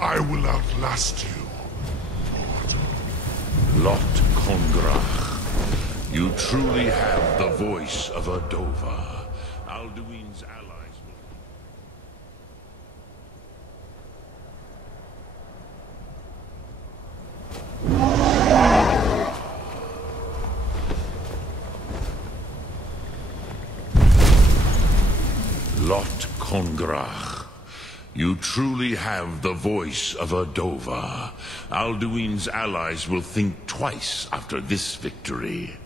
I will outlast you. Lot Kongrach, you truly have the voice of a Dova. Alduin's allies will... Lot Kongrach. You truly have the voice of a Dova. Alduin's allies will think twice after this victory.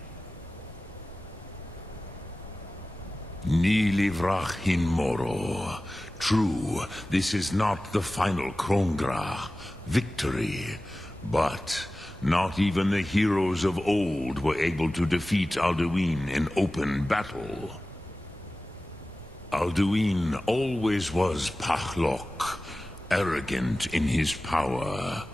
Ni livrach hin moro. True, this is not the final Krongra victory, but not even the heroes of old were able to defeat Alduin in open battle. Alduin always was Pachlok, arrogant in his power.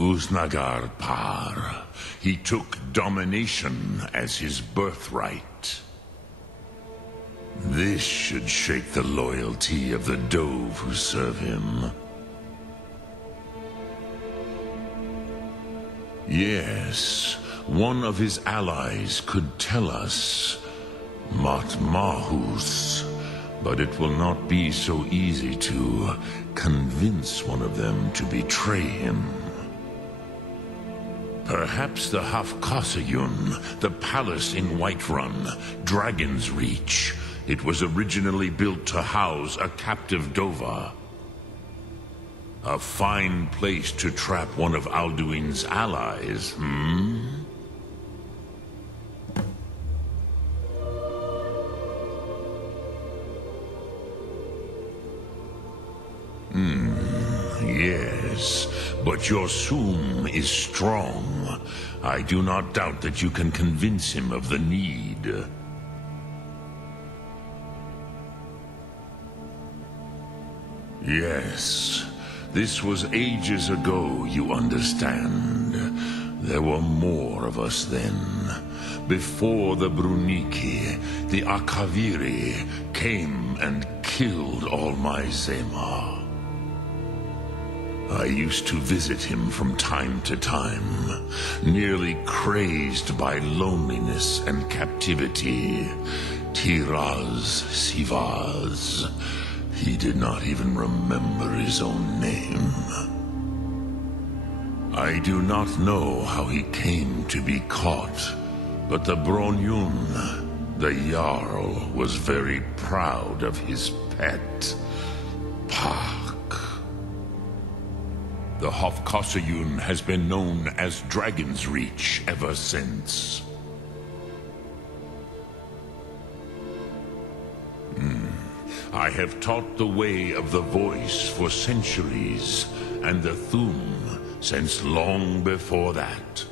Uznagar Par. He took domination as his birthright. This should shake the loyalty of the Dove who serve him. Yes, one of his allies could tell us. Matmahus. But it will not be so easy to convince one of them to betray him. Perhaps the Hafkasayun, the palace in Whiterun, Dragon's Reach. It was originally built to house a captive Dova. A fine place to trap one of Alduin's allies, Yes, but your Sum is strong. I do not doubt that you can convince him of the need. Yes, this was ages ago, you understand. There were more of us then. Before the Bruniki, the Akaviri came and killed all my Zema. I used to visit him from time to time, nearly crazed by loneliness and captivity. Tiraz Sivaz. He did not even remember his own name. I do not know how he came to be caught, but the Bronyun, the Jarl, was very proud of his pet, Pak. The Hofkasayun has been known as Dragon's Reach ever since. I have taught the way of the voice for centuries, and the Thum since long before that.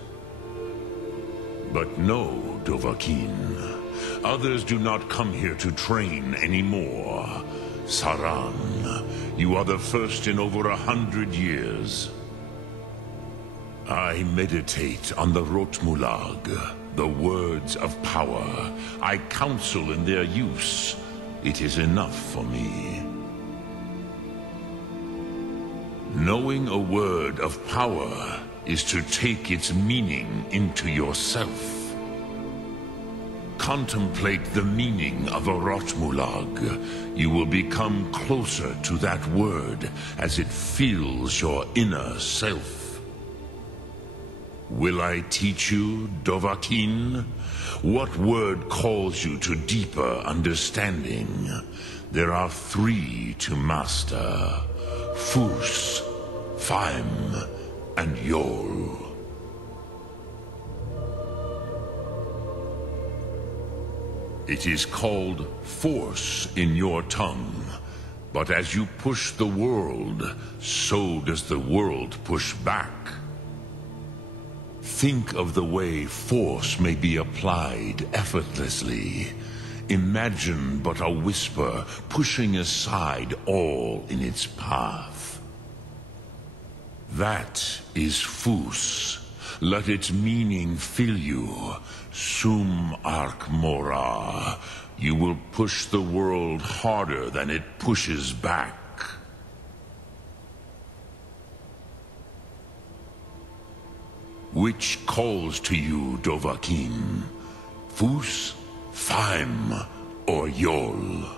But no, Dovahkiin. Others do not come here to train anymore. Saran, you are the first in over 100 years. I meditate on the Rotmulag, the words of power. I counsel in their use. It is enough for me. Knowing a word of power is to take its meaning into yourself. Contemplate the meaning of a Rotmulag. You will become closer to that word as it fills your inner self. Will I teach you, Dovahkiin? What word calls you to deeper understanding? There are 3 to master: Fus, Faim, and Yol. It is called force in your tongue, but as you push the world, so does the world push back. Think of the way force may be applied effortlessly. Imagine but a whisper pushing aside all in its path. That is Fus. Let its meaning fill you. Sum Ark Mora. You will push the world harder than it pushes back. Which calls to you, Dovahkiin? Fus, Faim, or Yol?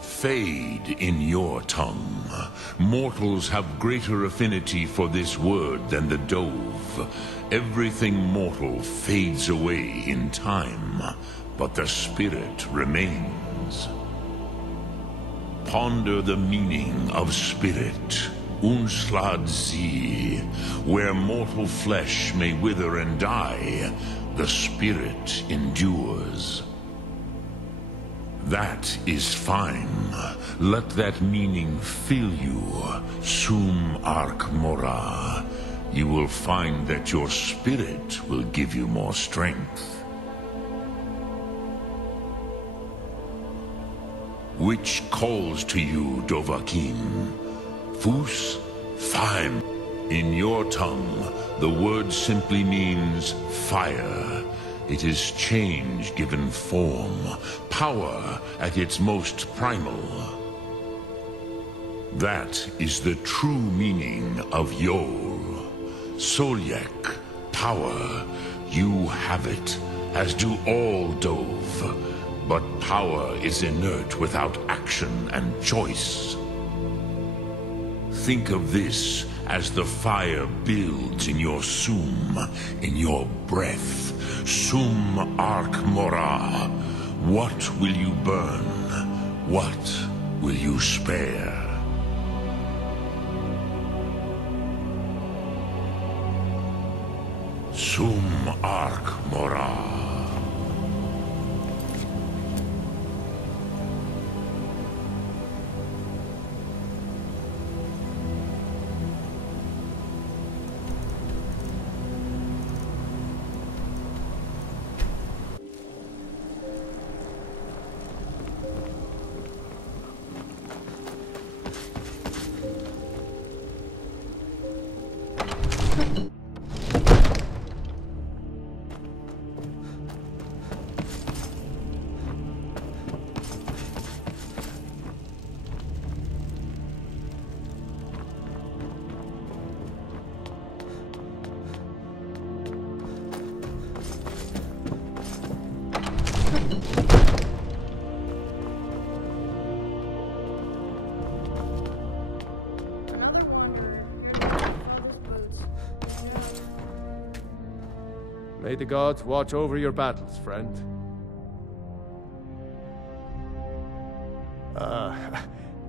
Fade in your tongue. Mortals have greater affinity for this word than the Dove. Everything mortal fades away in time, but the spirit remains. Ponder the meaning of spirit. Unslad Zi. Where mortal flesh may wither and die, the spirit endures. That is fine. Let that meaning fill you, Sum Ark Mora. You will find that your spirit will give you more strength. Which calls to you, Dovahkiin? Fus, Faim. In your tongue, the word simply means fire. It is change given form, power at its most primal. That is the true meaning of Yol. Solyek, power. You have it, as do all Dove. But power is inert without action and choice. Think of this as the fire builds in your Sum, in your breath. Sum Ark Mora. What will you burn? What will you spare? Sum Ark Mora. May the gods watch over your battles, friend.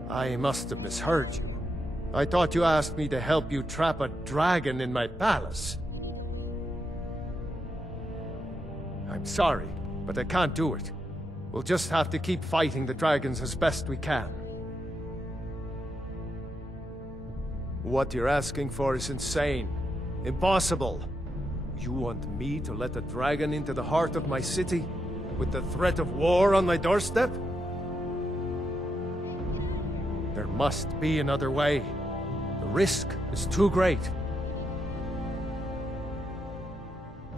I must have misheard you. I thought you asked me to help you trap a dragon in my palace. I'm sorry, but I can't do it. We'll just have to keep fighting the dragons as best we can. What you're asking for is insane. Impossible. You want me to let a dragon into the heart of my city, with the threat of war on my doorstep? There must be another way. The risk is too great.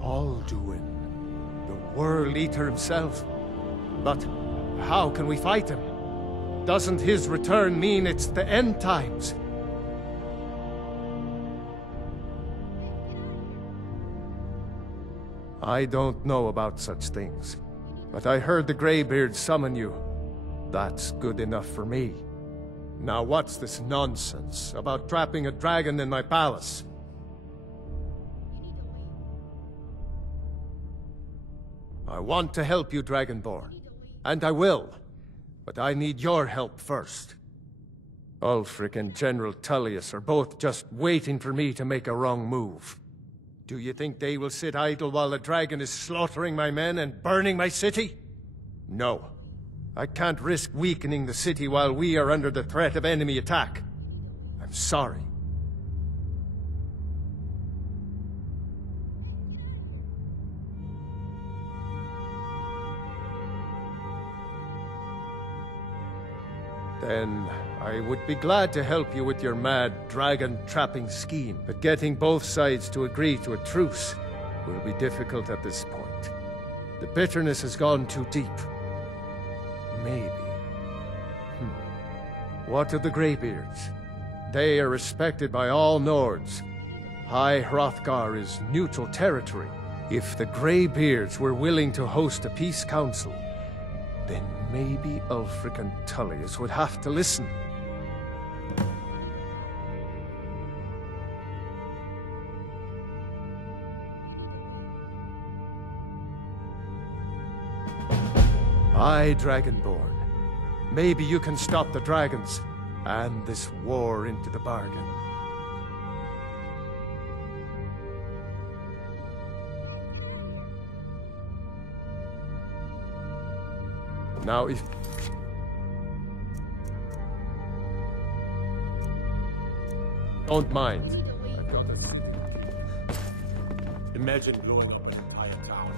Alduin, the World Eater himself. But how can we fight him? Doesn't his return mean it's the end times? I don't know about such things, but I heard the greybeards summon you. That's good enough for me. Now what's this nonsense about trapping a dragon in my palace? I want to help you, Dragonborn, and I will, but I need your help first. Ulfric and General Tullius are both just waiting for me to make a wrong move. Do you think they will sit idle while the dragon is slaughtering my men and burning my city? No. I can't risk weakening the city while we are under the threat of enemy attack. I'm sorry. Then I would be glad to help you with your mad dragon-trapping scheme, but getting both sides to agree to a truce will be difficult at this point. The bitterness has gone too deep. Maybe. What of the greybeards? They are respected by all Nords. High Hrothgar is neutral territory. If the greybeards were willing to host a peace council, then maybe Ulfric and Tullius would have to listen. Aye, Dragonborn. Maybe you can stop the dragons, and this war into the bargain. Now, if... Don't mind. I've got this. Imagine blowing up an entire town.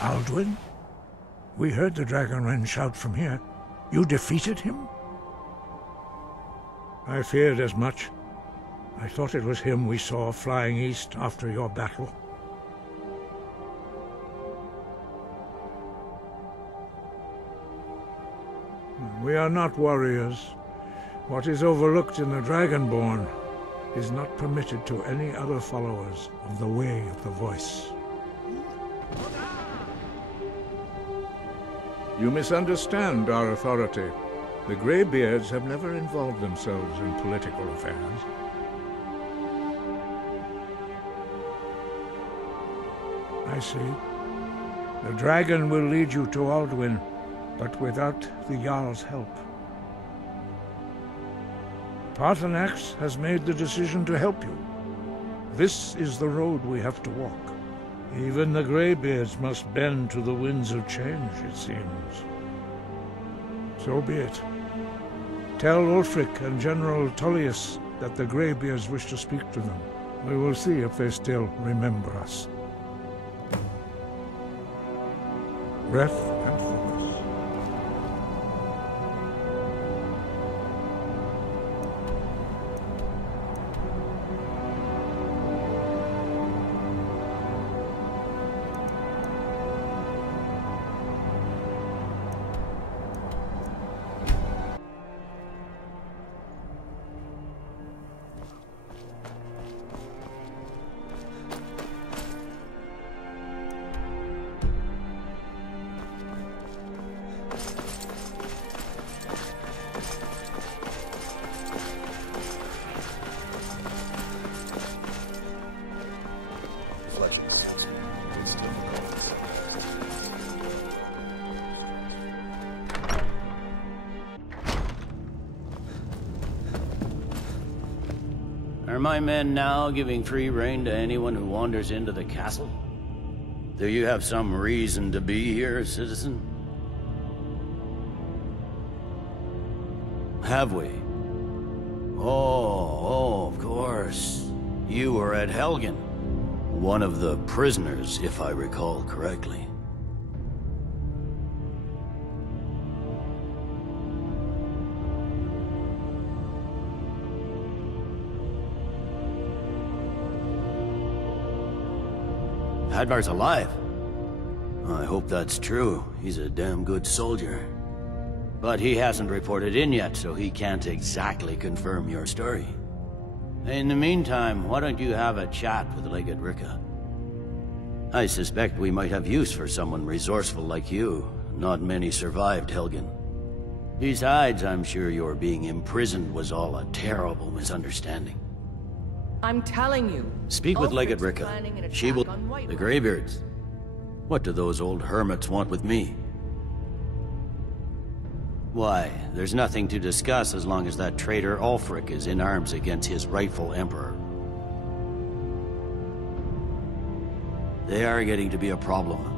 Alduin? We heard the Dragonren shout from here. You defeated him? I feared as much. I thought it was him we saw flying east after your battle. We are not warriors. What is overlooked in the Dragonborn is not permitted to any other followers of the Way of the Voice. You misunderstand our authority. The greybeards have never involved themselves in political affairs. I see. The dragon will lead you to Alduin, but without the Jarl's help. Paarthurnax has made the decision to help you. This is the road we have to walk. Even the greybeards must bend to the winds of change, it seems. So be it. Tell Ulfric and General Tullius that the greybeards wish to speak to them. We will see if they still remember us. Breath and focus. Are my men now giving free rein to anyone who wanders into the castle? Do you have some reason to be here, citizen? Have we? Oh, of course. You were at Helgen. One of the prisoners, if I recall correctly. Hadvar's alive. I hope that's true. He's a damn good soldier. But he hasn't reported in yet, so he can't exactly confirm your story. In the meantime, why don't you have a chat with Legate Ricka? I suspect we might have use for someone resourceful like you. Not many survived Helgen. Besides, I'm sure your being imprisoned was all a terrible misunderstanding. I'm telling you. Speak with Legate Ulfric's Ricka. planning an She attack will... on White The Rock. greybeards. What do those old hermits want with me? Why, there's nothing to discuss as long as that traitor Ulfric is in arms against his rightful emperor. They are getting to be a problem.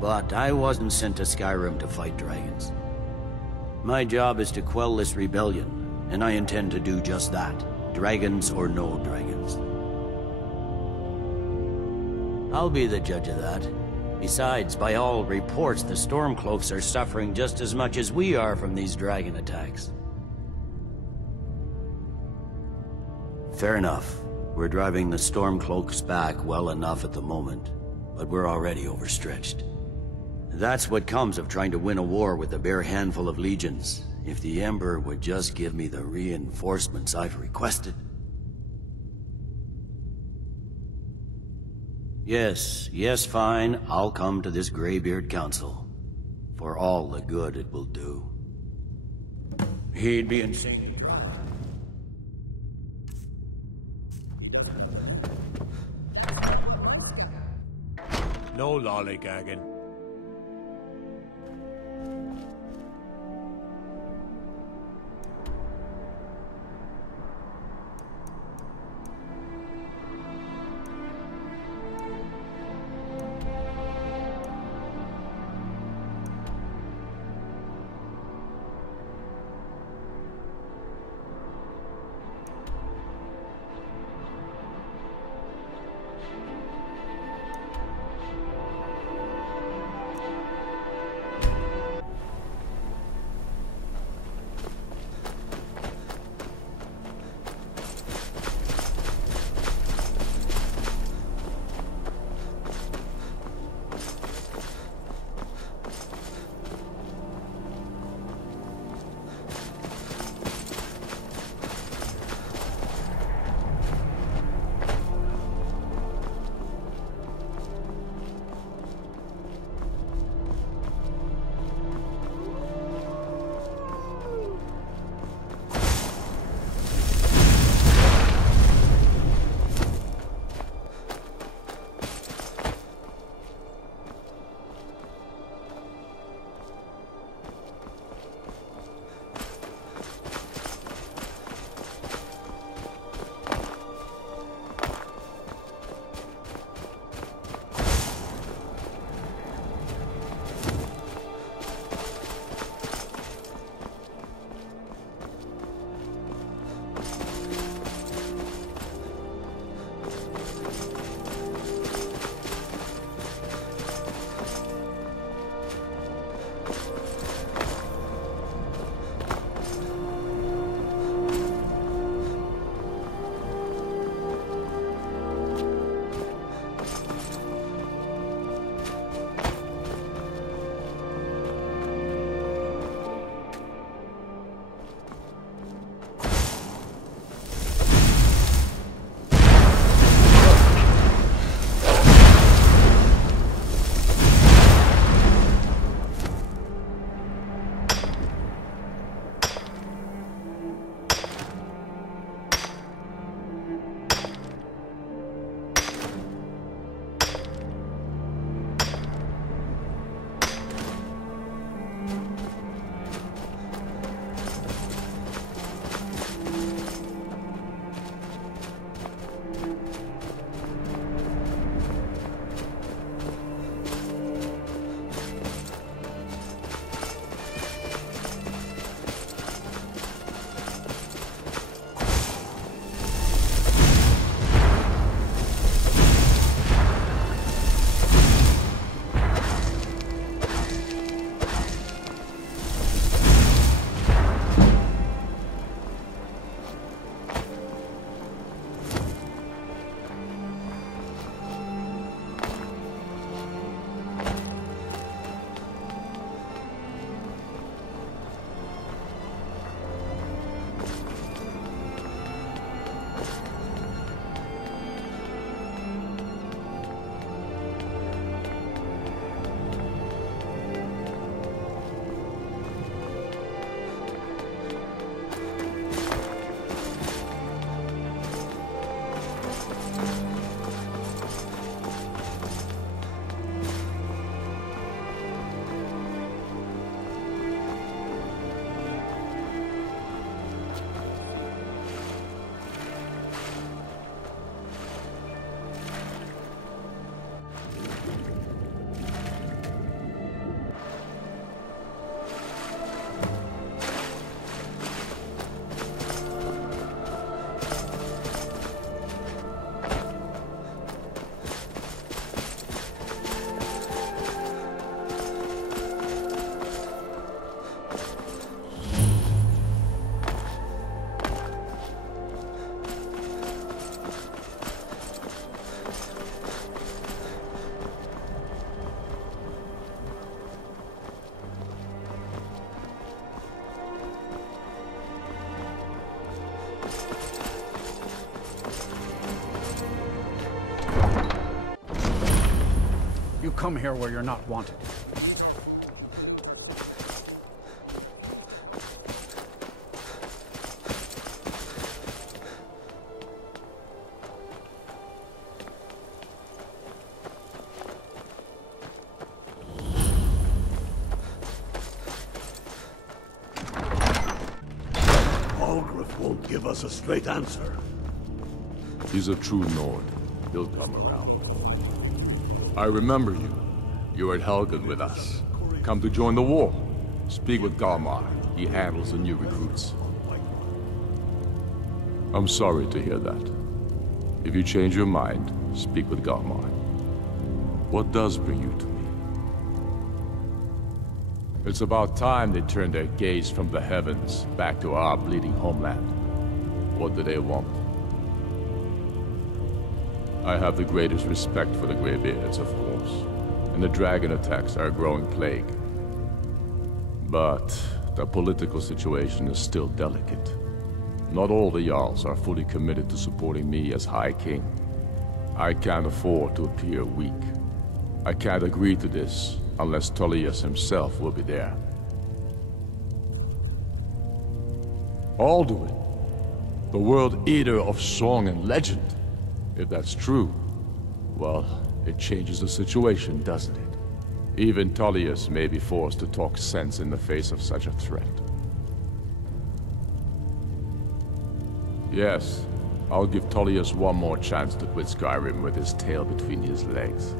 But I wasn't sent to Skyrim to fight dragons. My job is to quell this rebellion, and I intend to do just that. Dragons or no dragons. I'll be the judge of that. Besides, by all reports, the Stormcloaks are suffering just as much as we are from these dragon attacks. Fair enough. We're driving the Stormcloaks back well enough at the moment, but we're already overstretched. That's what comes of trying to win a war with a bare handful of legions. If the Emperor would just give me the reinforcements I've requested. Yes, fine. I'll come to this Greybeard Council. For all the good it will do. He'd be insane. No lollygagging. come here where you're not wanted. Won't give us a straight answer. He's a true Nord. He'll come around. I remember you. You were at Helgen with us. Come to join the war. Speak with Galmar. He handles the new recruits. I'm sorry to hear that. If you change your mind, speak with Galmar. What does bring you to me? It's about time they turned their gaze from the heavens back to our bleeding homeland. What do they want? I have the greatest respect for the greybeards, of course, and the dragon attacks are a growing plague. But the political situation is still delicate. Not all the Jarls are fully committed to supporting me as High King. I can't afford to appear weak. I can't agree to this unless Tullius himself will be there. Alduin, the World Eater of song and legend. If that's true, well, it changes the situation, doesn't it? Even Tullius may be forced to talk sense in the face of such a threat. Yes, I'll give Tullius one more chance to quit Skyrim with his tail between his legs.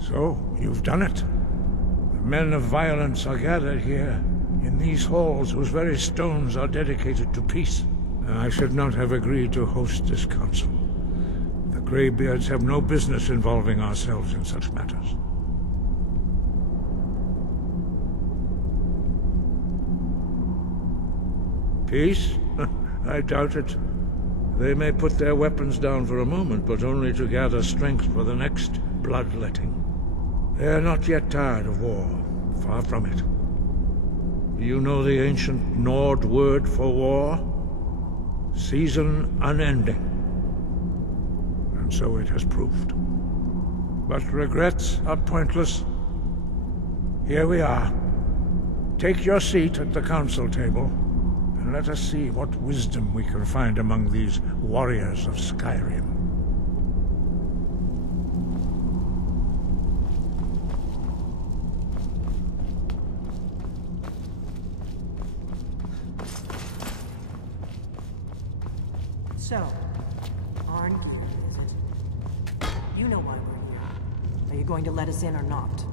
So, you've done it. The men of violence are gathered here, in these halls whose very stones are dedicated to peace. I should not have agreed to host this council. The greybeards have no business involving ourselves in such matters. Peace? I doubt it. They may put their weapons down for a moment, but only to gather strength for the next bloodletting. They are not yet tired of war. Far from it. Do you know the ancient Nord word for war? Season unending. And so it has proved. But regrets are pointless. Here we are. Take your seat at the council table, and let us see what wisdom we can find among these warriors of Skyrim. So, Arn, is it? You know why we're here. Are you going to let us in or not?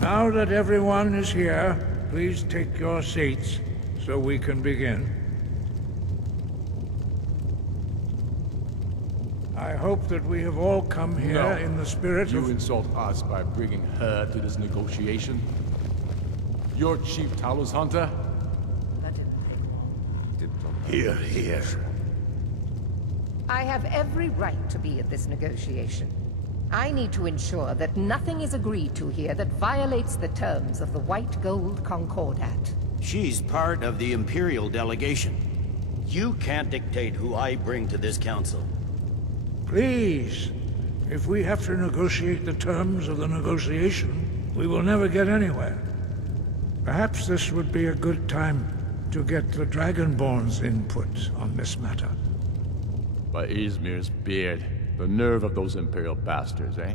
Now that everyone is here, please take your seats so we can begin. I hope that we have all come here in the spirit of... You insult us by bringing her to this negotiation? You're Chief Talos Hunter? That didn't take long. Hear, hear. I have every right to be at this negotiation. I need to ensure that nothing is agreed to here that violates the terms of the White Gold Concordat. She's part of the Imperial delegation. You can't dictate who I bring to this council. Please. If we have to negotiate the terms of the negotiation, we will never get anywhere. Perhaps this would be a good time to get the Dragonborn's input on this matter. By Izmir's beard, the nerve of those Imperial bastards, eh?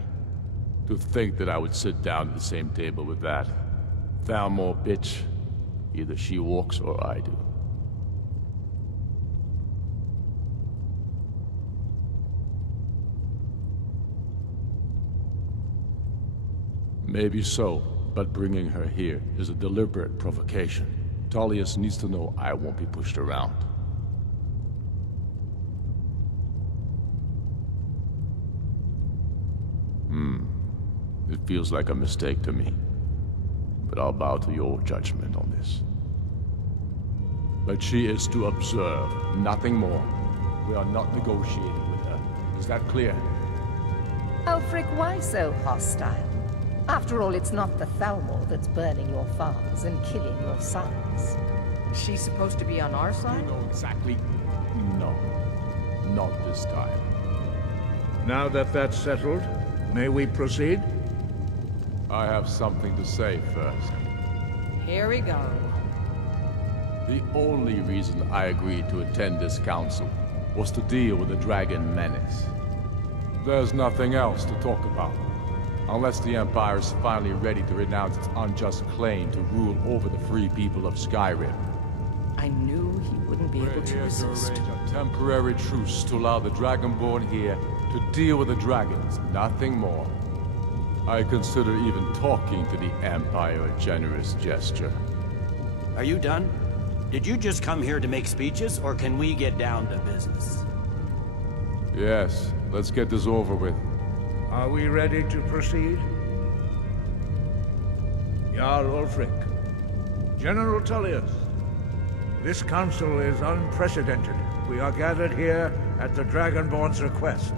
To think that I would sit down at the same table with that. Thalmor bitch. Either she walks or I do. Maybe so, but bringing her here is a deliberate provocation. Tullius needs to know I won't be pushed around. It feels like a mistake to me. But I'll bow to your judgment on this. But she is to observe, nothing more. We are not negotiating with her. Is that clear? Ulfric, why so hostile? After all, it's not the Thalmor that's burning your farms and killing your sons. She's supposed to be on our side? You know exactly. No. Not this time. Now that that's settled, may we proceed? I have something to say first. Here we go. The only reason I agreed to attend this council was to deal with the dragon menace. There's nothing else to talk about. Unless the Empire is finally ready to renounce its unjust claim to rule over the free people of Skyrim. I knew he wouldn't be able to resist. We're here to arrange a temporary truce to allow the Dragonborn here to deal with the dragons, nothing more. I consider even talking to the Empire a generous gesture. Are you done? Did you just come here to make speeches, or can we get down to business? Yes, let's get this over with. Are we ready to proceed? Jarl Ulfric, General Tullius, this council is unprecedented. We are gathered here at the Dragonborn's request.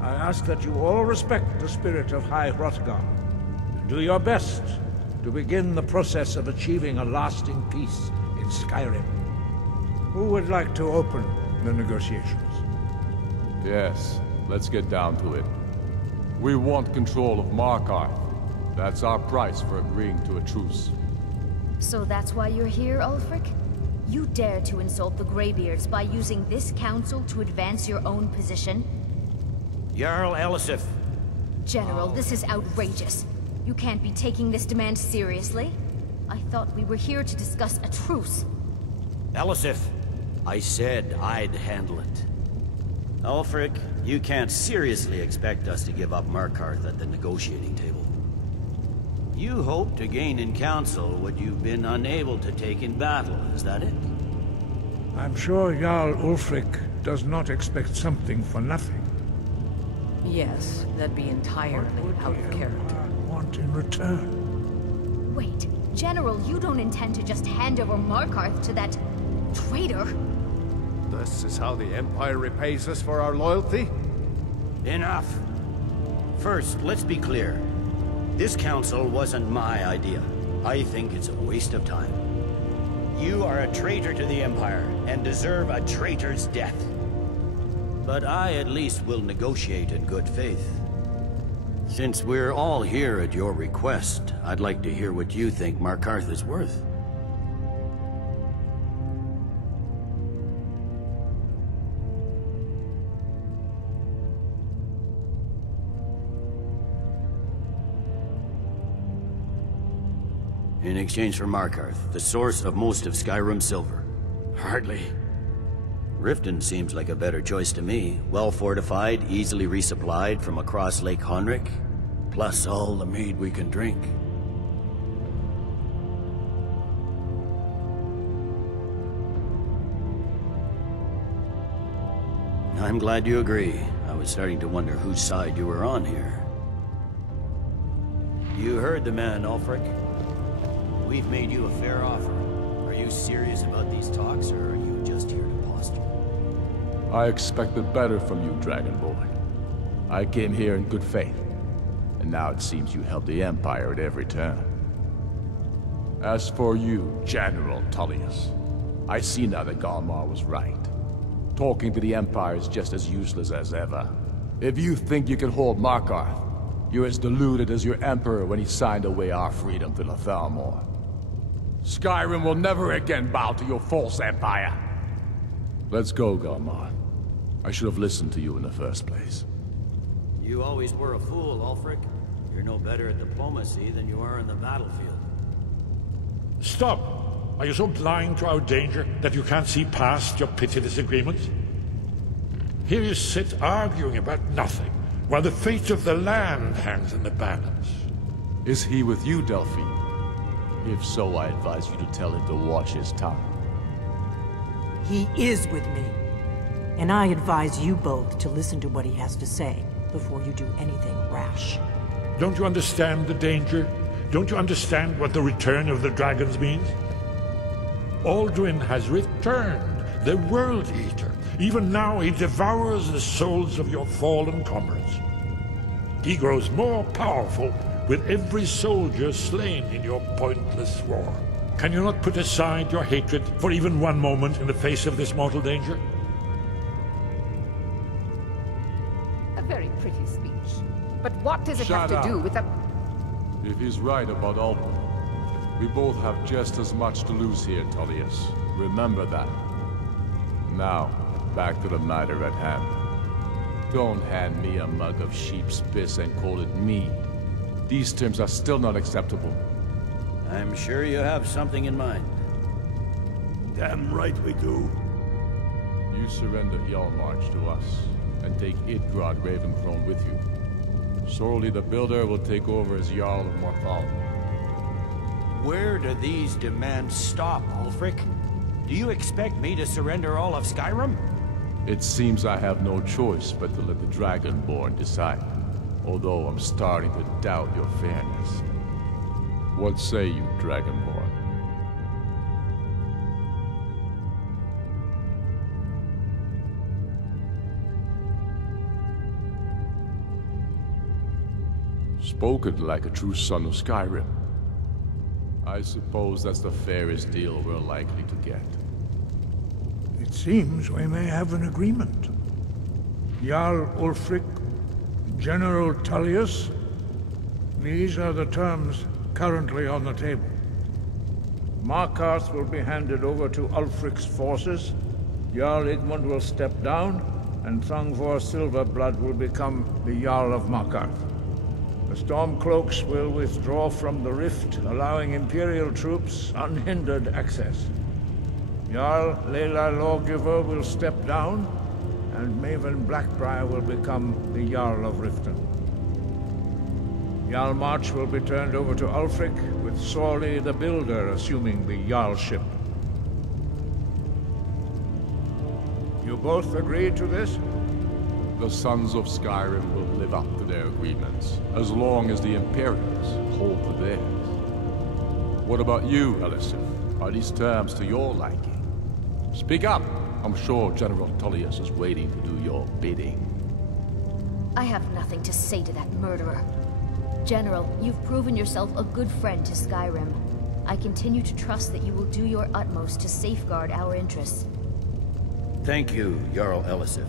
I ask that you all respect the spirit of High Hrothgar, and do your best to begin the process of achieving a lasting peace in Skyrim. Who would like to open the negotiations? Yes, let's get down to it. We want control of Markarth. That's our price for agreeing to a truce. So that's why you're here, Ulfric? You dare to insult the greybeards by using this council to advance your own position? Jarl Elisif. General, this is outrageous. You can't be taking this demand seriously. I thought we were here to discuss a truce. Elisif, I said I'd handle it. Ulfric, you can't seriously expect us to give up Markarth at the negotiating table. You hoped to gain in council what you've been unable to take in battle, is that it? I'm sure Jarl Ulfric does not expect something for nothing. Yes, that'd be entirely out of character. Want in return? Wait, General, you don't intend to just hand over Markarth to that traitor? This is how the Empire repays us for our loyalty? Enough. First, let's be clear. This council wasn't my idea. I think it's a waste of time. You are a traitor to the Empire, and deserve a traitor's death. But I at least will negotiate in good faith. Since we're all here at your request, I'd like to hear what you think Markarth is worth. In exchange for Markarth, the source of most of Skyrim's silver. Hardly. Riften seems like a better choice to me. Well fortified, easily resupplied from across Lake Honric, plus all the mead we can drink. I'm glad you agree. I was starting to wonder whose side you were on here. You heard the man, Ulfric. We've made you a fair offer. Are you serious about these talks, or are you just here to posture. I expected better from you, Dragonborn. I came here in good faith, and now it seems you help the Empire at every turn. As for you, General Tullius, I see now that Galmar was right. Talking to the Empire is just as useless as ever. If you think you can hold Markarth, you're as deluded as your Emperor when he signed away our freedom to the Thalmor. Skyrim will never again bow to your false empire. Let's go, Galmar. I should have listened to you in the first place. You always were a fool, Ulfric. You're no better at diplomacy than you are in the battlefield. Stop! Are you so blind to our danger that you can't see past your petty disagreements? Here you sit arguing about nothing, while the fate of the land hangs in the balance. Is he with you, Delphine? If so, I advise you to tell him to watch his tongue. He is with me. And I advise you both to listen to what he has to say before you do anything rash. Don't you understand the danger? Don't you understand what the return of the dragons means? Alduin has returned, the World Eater. Even now he devours the souls of your fallen comrades. He grows more powerful with every soldier slain in your pointless war. Can you not put aside your hatred for even one moment in the face of this mortal danger? A very pretty speech. But what does it have Shut to do up. with the... If he's right about Alduin, we both have just as much to lose here, Tullius. Remember that. Now, back to the matter at hand. Don't hand me a mug of sheep's piss and call it mead. These terms are still not acceptable. I'm sure you have something in mind. Damn right we do. You surrender Hjalmarch to us, and take Idgrod Raventhrone with you. Sorli the Builder will take over as Jarl of Morthal. Where do these demands stop, Ulfric? Do you expect me to surrender all of Skyrim? It seems I have no choice but to let the Dragonborn decide, although I'm starting to doubt your fairness. What say you, Dragonborn? Spoken like a true son of Skyrim. I suppose that's the fairest deal we're likely to get. It seems we may have an agreement. Jarl Ulfric, General Tullius, these are the terms currently on the table. Markarth will be handed over to Ulfric's forces, Jarl Igmund will step down, and Thangvor Silverblood will become the Jarl of Markarth. The Stormcloaks will withdraw from the rift, allowing Imperial troops unhindered access. Jarl Leila Lawgiver will step down, and Maven Blackbriar will become the Jarl of Riften. Hjalmarch will be turned over to Ulfric, with Sorli the Builder assuming the Jarlship. You both agree to this? The Sons of Skyrim will live up to their agreements, as long as the Imperials hold to theirs. What about you, Elisif? Are these terms to your liking? Speak up! I'm sure General Tullius is waiting to do your bidding. I have nothing to say to that murderer. General, you've proven yourself a good friend to Skyrim. I continue to trust that you will do your utmost to safeguard our interests. Thank you, Jarl Elisif.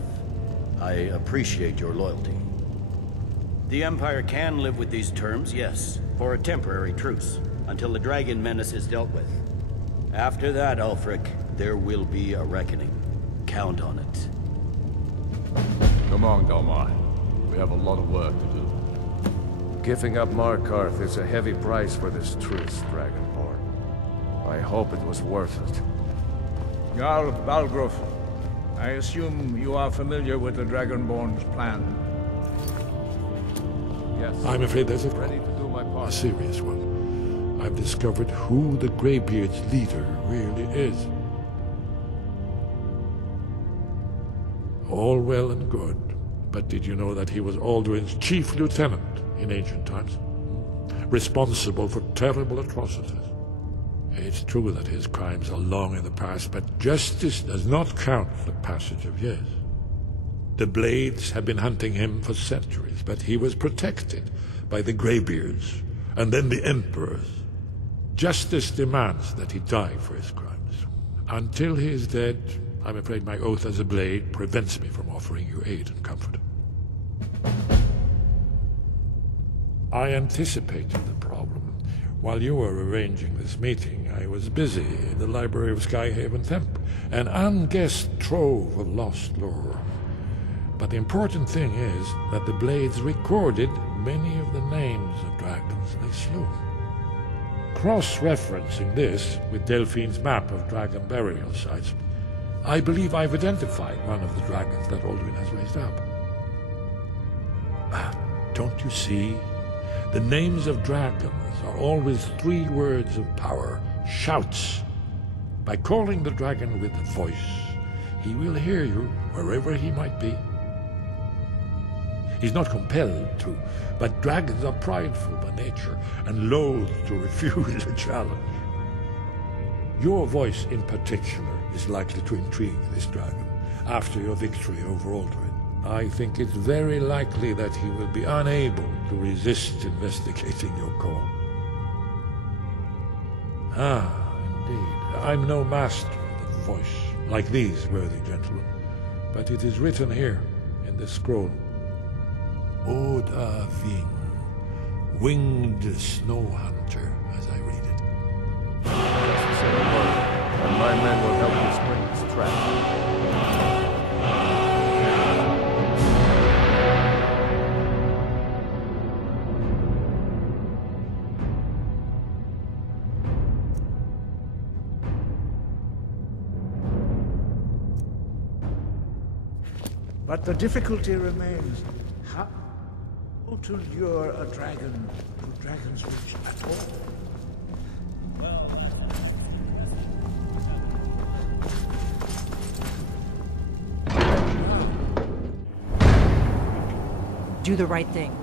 I appreciate your loyalty. The Empire can live with these terms, yes, for a temporary truce, until the dragon menace is dealt with. After that, Ulfric, there will be a reckoning. Count on it. Come on, Galmar. We have a lot of work to do. Giving up Markarth is a heavy price for this truce, Dragonborn. I hope it was worth it. Jarl Balgruf, I assume you are familiar with the Dragonborn's plan. Yes. I'm afraid there's a Ready problem. to do my A part. serious one. I've discovered who the Greybeards' leader really is. All well and good, but did you know that he was Alduin's chief lieutenant in ancient times? Responsible for terrible atrocities. It's true that his crimes are long in the past, but justice does not count the passage of years. The Blades have been hunting him for centuries, but he was protected by the greybeards, and then the Emperors. Justice demands that he die for his crimes. Until he is dead, I'm afraid my oath as a Blade prevents me from offering you aid and comfort. I anticipated the problem. While you were arranging this meeting, I was busy in the library of Skyhaven Temp, an unguessed trove of lost lore. But the important thing is that the Blades recorded many of the names of dragons they slew. Cross-referencing this with Delphine's map of dragon burial sites, I believe I've identified one of the dragons that Alduin has raised up. Don't you see? The names of dragons are always 3 words of power, shouts. By calling the dragon with a voice, he will hear you wherever he might be. He's not compelled to, but dragons are prideful by nature and loath to refuse a challenge. Your voice in particular is likely to intrigue this dragon after your victory over Alduin. I think it's very likely that he will be unable to resist investigating your call. Indeed. I'm no master of the voice, like these worthy gentlemen, but it is written here in this scroll. Oda Ving, winged snow hunter, as I read it. Just say a word, and my men will help you spring this trap. But the difficulty remains. How to lure a dragon to Dragon's Reach at all? Do the right thing.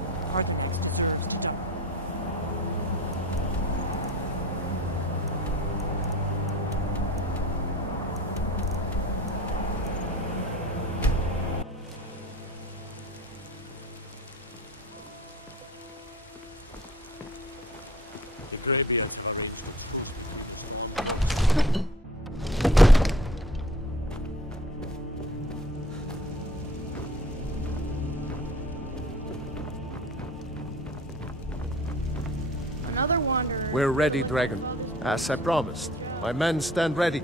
We're ready, Dragon. As I promised, my men stand ready.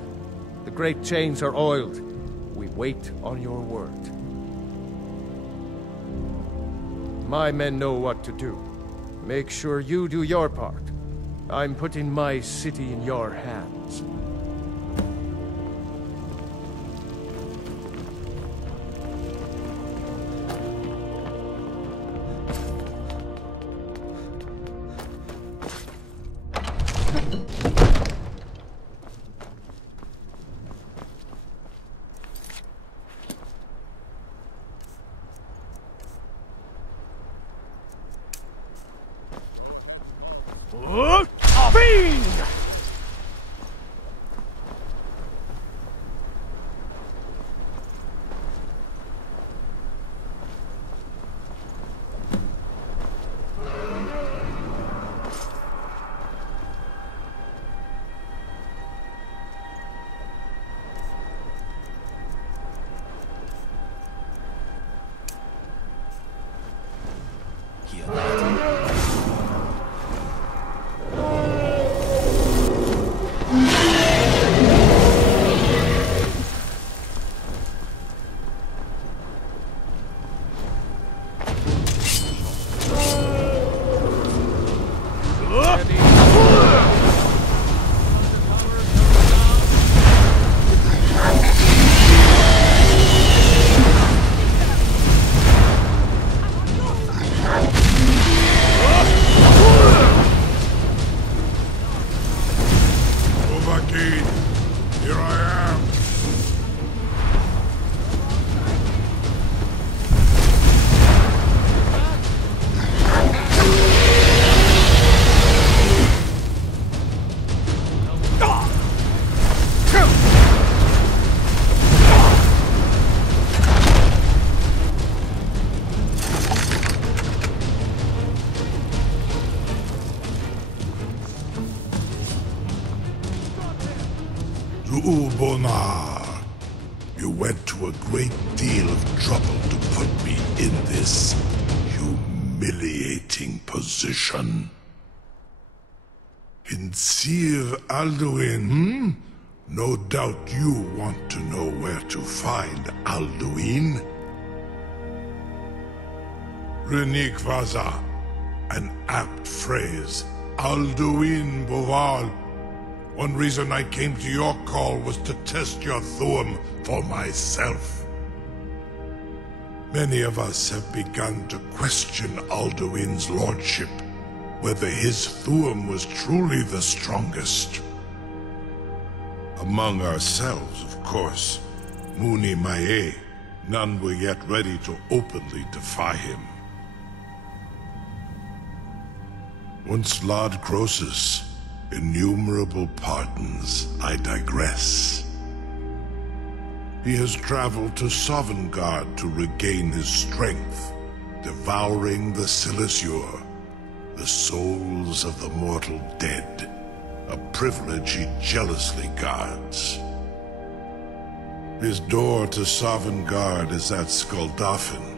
The great chains are oiled. We wait on your word. My men know what to do. Make sure you do your part. I'm putting my city in your hands. deal of trouble to put me in this humiliating position. Sir Alduin, No doubt you want to know where to find Alduin. Renikvaza, an apt phrase. Alduin Boval. One reason I came to your call was to test your Thuum for myself. Many of us have begun to question Alduin's lordship, whether his Thuum was truly the strongest. Among ourselves, of course. Muni Mae, none were yet ready to openly defy him. Once Lord Croesus, innumerable pardons, I digress. He has traveled to Sovngarde to regain his strength, devouring the Silesure, the souls of the mortal dead, a privilege he jealously guards. His door to Sovngarde is at Skuldafn,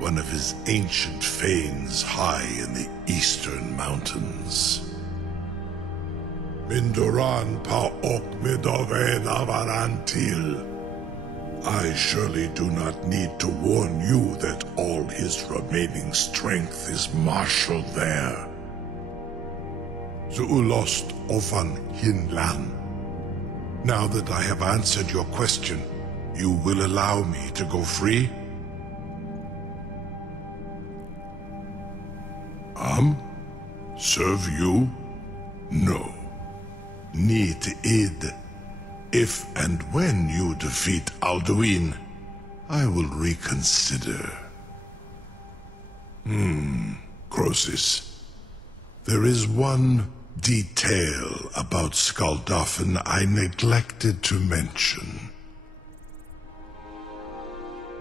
one of his ancient fanes high in the eastern mountains. Mindoran pa ok midove navarantil. I surely do not need to warn you that all his remaining strength is marshaled there. Zuulost ofan hinlan. Now that I have answered your question, you will allow me to go free? Serve you? No. Need id. If and when you defeat Alduin, I will reconsider. Croesus. There is one detail about Skuldafn I neglected to mention.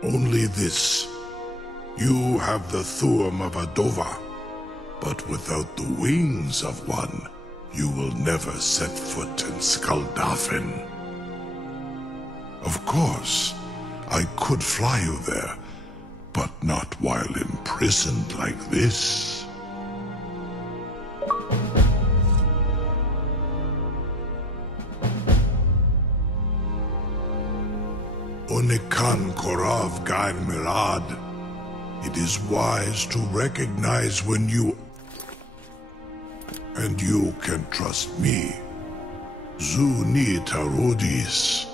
Only this. You have the Thuum of Adova, but without the wings of one, you will never set foot in Skuldafn. Of course, I could fly you there, but not while imprisoned like this. Onikan Korav Gain Mirad. It is wise to recognize when you... And you can trust me. Zuni Tarudis.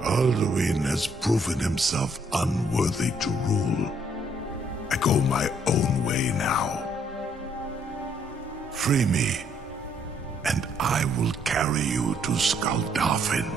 Alduin has proven himself unworthy to rule. I go my own way now. Free me, and I will carry you to Skuldafn.